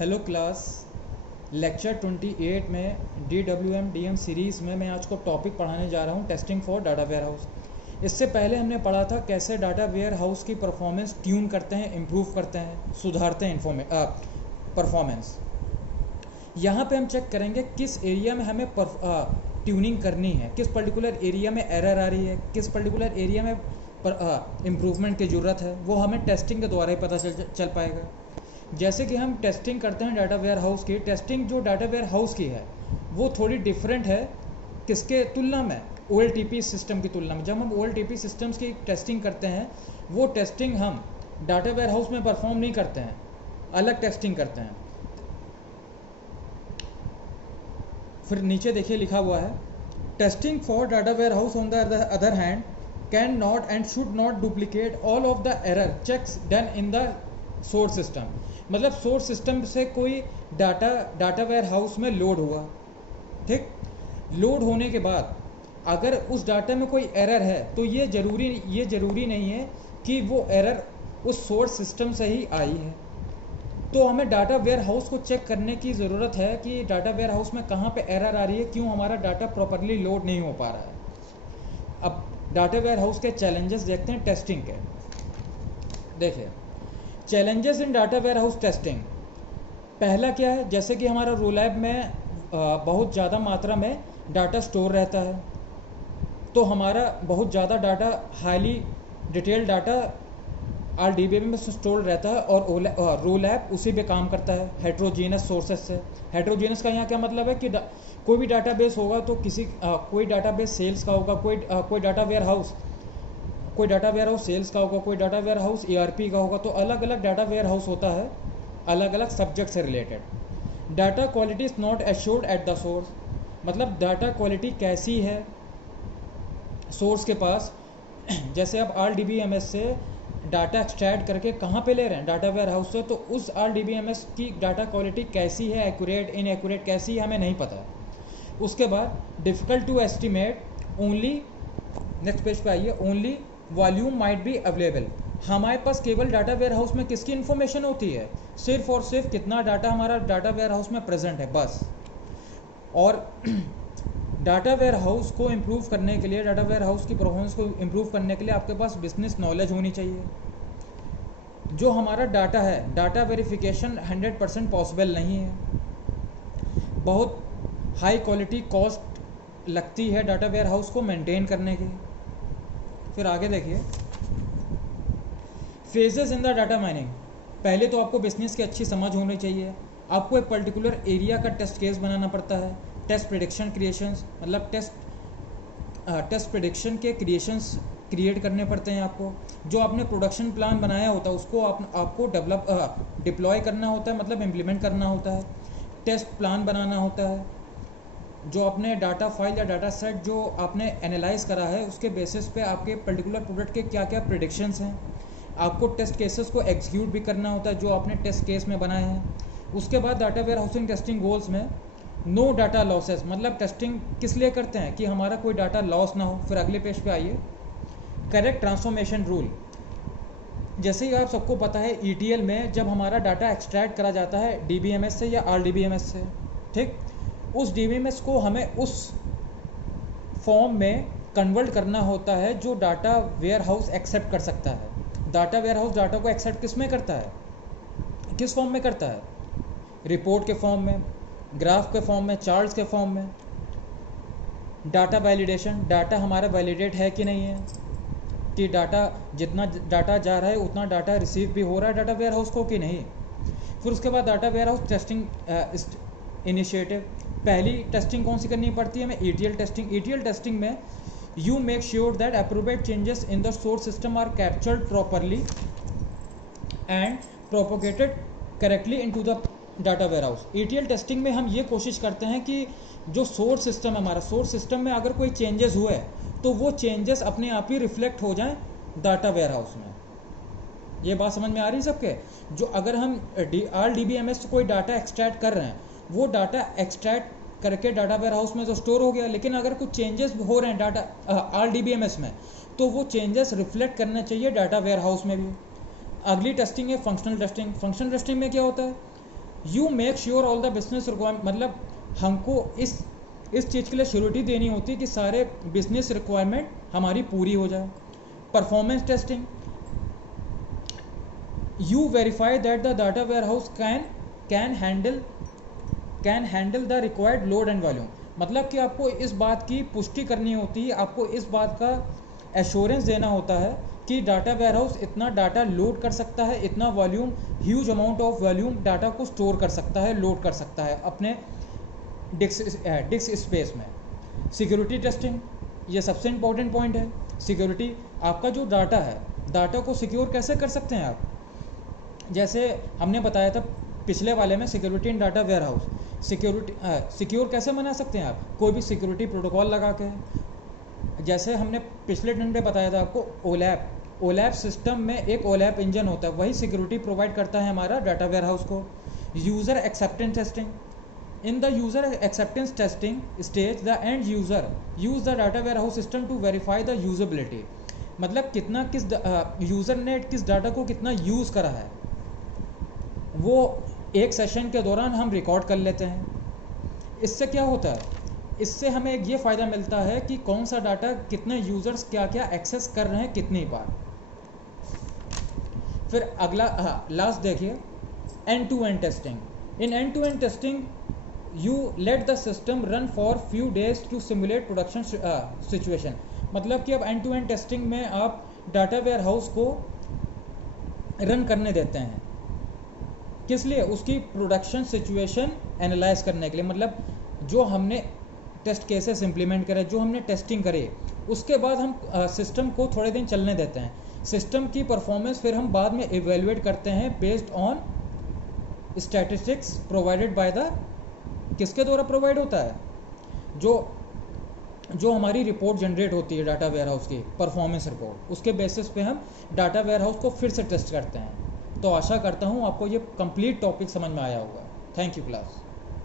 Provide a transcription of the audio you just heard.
Hello class. Lecture 28 में DWM series में मैं आज को टॉपिक पढ़ाने जा रहा हूँ testing for data warehouse. इससे पहले हमने पढ़ा था कैसे डाटा वेयर हाउस की परफॉर्मेंस ट्यून करते हैं, इम्प्रूव करते हैं, सुधारते हैं परफॉर्मेंस। यहाँ पे हम चेक करेंगे किस एरिया में हमें ट्यूनिंग करनी है, किस पर्टिकुलर एरिया में एरर आ रही है, किस पर्टिकुलर एरिया में इम्प्रूवमेंट की ज़रूरत है। वो हमें टेस्टिंग के द्वारा ही पता चल पाएगा। जैसे कि हम टेस्टिंग करते हैं डाटा वेयर हाउस की, टेस्टिंग जो डाटा वेयर हाउस की है वो थोड़ी डिफरेंट है किसके तुलना में, OLTP सिस्टम की तुलना में। जब हम OLTP सिस्टम्स की टेस्टिंग करते हैं वो टेस्टिंग हम डाटा वेयर हाउस में परफॉर्म नहीं करते हैं, अलग टेस्टिंग करते हैं। फिर नीचे देखिए लिखा हुआ है, testing for data warehouse on the other hand can not and should not duplicate all of the error checks done in the source system. मतलब सोर्स सिस्टम से कोई डाटा वेयर हाउस में लोड हुआ, ठीक, load होने के बाद अगर उस डाटा में कोई एरर है तो ये ज़रूरी नहीं है कि वो एरर उस सोर्स सिस्टम से ही आई है। तो हमें डाटा वेयर हाउस को चेक करने की ज़रूरत है कि डाटा वेयर हाउस में कहाँ पे एरर आ रही है, क्यों हमारा डाटा प्रॉपरली लोड नहीं हो पा रहा है। अब डाटा वेयर हाउस के चैलेंजेस देखते हैं टेस्टिंग के। देखिए, challenges in data warehouse testing, पहला क्या है, जैसे कि हमारा रोलैब में बहुत ज़्यादा मात्रा में डाटा स्टोर रहता है, तो हमारा बहुत ज़्यादा data, highly detailed data RDBA में स्टोर रहता है और रोलैब उसी पे काम करता है हेट्रोजीनस सोर्सेज से। हेट्रोजीनस का यहाँ क्या मतलब है कि कोई भी डाटाबेस होगा तो कोई डाटाबेस सेल्स का होगा, कोई डाटा वेयर हाउस सेल्स का होगा, कोई डाटा वेयर हाउस ERP का होगा। तो अलग अलग डाटा वेयर हाउस होता है, अलग अलग सब्जेक्ट से related. Data quality is not assured at the source, मतलब डाटा क्वालिटी कैसी है सोर्स के पास। जैसे आप RDBMS से डाटा एक्सट्रैक्ट करके कहाँ पे ले रहे हैं, डाटा वेयर हाउस से, तो उस RDBMS की डाटा क्वालिटी कैसी है, एक्यूरेट इनएक्यूरेट कैसी है, हमें नहीं पता। उसके बाद difficult to estimate only, next page पे आइए, only volume might be available. हमारे पास केवल डाटा वेयर हाउस में किसकी इन्फॉर्मेशन होती है, सिर्फ और सिर्फ कितना डाटा हमारा डाटा वेयर हाउस में प्रेजेंट है, बस। और डाटा वेयर हाउस को इम्प्रूव करने के लिए, डाटा वेयर हाउस की परफॉर्मेंस को इम्प्रूव करने के लिए आपके पास बिजनेस नॉलेज होनी चाहिए। जो हमारा डाटा है, डाटा वेरिफिकेशन 100% पॉसिबल नहीं है, बहुत हाई क्वालिटी कॉस्ट लगती है डाटा वेयर हाउस को मेंटेन करने की। फिर आगे देखिए, phases in the data mining. पहले तो आपको बिजनेस की अच्छी समझ होनी चाहिए। आपको एक पर्टिकुलर एरिया का टेस्ट केस बनाना पड़ता है, टेस्ट प्रेडिक्शन क्रिएशंस, मतलब टेस्ट प्रेडिक्शन के क्रिएशंस क्रिएट करने पड़ते हैं आपको। जो आपने प्रोडक्शन प्लान बनाया होता है उसको आपको डिप्लॉय करना होता है, मतलब इम्प्लीमेंट करना होता है। टेस्ट प्लान बनाना होता है, जो आपने डाटा फाइल या डाटा सेट जो आपने एनालाइज करा है उसके बेसिस पे आपके पर्टिकुलर प्रोडक्ट के क्या क्या प्रेडिक्शंस हैं। आपको टेस्ट केसेस को एग्जीक्यूट भी करना होता है जो आपने टेस्ट केस में बनाए हैं। उसके बाद data warehousing testing goals में नो डाटा लॉसेस, मतलब टेस्टिंग किस लिए करते हैं कि हमारा कोई डाटा लॉस ना हो। फिर अगले पेज पे आइए, करेक्ट ट्रांसफॉर्मेशन रूल। जैसे ही आप सबको पता है ETL में जब हमारा डाटा एक्सट्रैक्ट करा जाता है DBMS से या RDBMS से, ठीक, उस DBMS को हमें उस फॉर्म में कन्वर्ट करना होता है जो डाटा वेयर हाउस एक्सेप्ट कर सकता है। डाटा वेयर हाउस डाटा को एक्सेप्ट किस में करता है, किस फॉर्म में करता है, रिपोर्ट के फॉर्म में, ग्राफ के फॉर्म में, चार्ट्स के फॉर्म में। डाटा वैलिडेशन, डाटा हमारा वैलिडेट है कि नहीं है, कि डाटा जितना डाटा जा रहा है उतना डाटा रिसीव भी हो रहा है डाटा वेयर हाउस को कि नहीं। फिर उसके बाद data warehouse testing initiative. पहली टेस्टिंग कौन सी करनी पड़ती है हमें, ETL टेस्टिंग। ETL टेस्टिंग में you make sure that appropriate changes in the source system are captured properly and propagated correctly into the data warehouse। ETL testing में हम ये कोशिश करते हैं कि जो सोर्स सिस्टम है हमारा, सोर्स सिस्टम में अगर कोई चेंजेस हुए तो वो चेंजेस अपने आप ही रिफ्लेक्ट हो जाएं डाटा वेयर हाउस में। ये बात समझ में आ रही है सबके। जो अगर हम RDBMS से कोई डाटा एक्सट्रैक्ट कर रहे हैं, वो डाटा एक्सट्रैक्ट करके डाटा वेयर हाउस में तो स्टोर हो गया, लेकिन अगर कुछ चेंजेस हो रहे हैं डाटा RDBMS में तो वो चेंजेस रिफ्लेक्ट करने चाहिए डाटा वेयर हाउस में भी। अगली टेस्टिंग है फंक्शनल टेस्टिंग। फंक्शनल टेस्टिंग में क्या होता है, you make sure all the business requirement, मतलब हमको इस चीज़ के लिए श्योरिटी देनी होती है कि सारे बिजनेस रिक्वायरमेंट हमारी पूरी हो जाए. Performance testing, you verify that the data warehouse can handle the required load and volume, मतलब कि आपको इस बात की पुष्टि करनी होती है, आपको इस बात का एश्योरेंस देना होता है कि डाटा वेयर हाउस इतना डाटा लोड कर सकता है, इतना volume, huge amount of volume data को स्टोर कर सकता है, लोड कर सकता है अपने डिस्क स्पेस में. सिक्योरिटी टेस्टिंग, ये सबसे इंपॉर्टेंट पॉइंट है. सिक्योरिटी, आपका जो डाटा है, डाटा को सिक्योर कैसे कर सकते हैं आप. जैसे हमने बताया था पिछले वाले में security in data warehouse, secure कैसे बना सकते हैं आप, कोई भी सिक्योरिटी प्रोटोकॉल लगा के. जैसे हमने पिछले दिन में बताया था आपको ओलैप सिस्टम में एक ओलैप इंजन होता है, वही सिक्योरिटी प्रोवाइड करता है हमारा डाटा वेयर हाउस को. User acceptance testing, in the user acceptance testing stage the end user use the data warehouse system to verify the usability, मतलब किस यूज़र ने किस डाटा को कितना यूज़ करा है, वो एक सेशन के दौरान हम रिकॉर्ड कर लेते हैं. इससे क्या होता है, इससे हमें ये फ़ायदा मिलता है कि कौन सा डाटा कितने यूज़र्स क्या क्या एक्सेस कर रहे हैं कितनी बार. फिर अगला लास्ट देखिए, end to end testing. In end to end testing you let the system run for few days to simulate production situation, मतलब कि अब एंड टू एंड टेस्टिंग में आप डाटा वेयर हाउस को रन करने देते हैं. किस लिए, उसकी प्रोडक्शन सिचुएशन एनालाइज करने के लिए, मतलब जो हमने टेस्ट केसेस इंप्लीमेंट करे, जो हमने टेस्टिंग करे, उसके बाद हम सिस्टम को थोड़े दिन चलने देते हैं. सिस्टम की परफॉर्मेंस फिर हम बाद में इवेलुएट करते हैं based on statistics provided by the, किसके द्वारा प्रोवाइड होता है, जो हमारी रिपोर्ट जनरेट होती है डाटा वेयर हाउस की परफॉर्मेंस रिपोर्ट, उसके बेसिस पे हम डाटा वेयर हाउस को फिर से टेस्ट करते हैं. तो आशा करता हूँ आपको ये कंप्लीट टॉपिक समझ में आया होगा. Thank you class.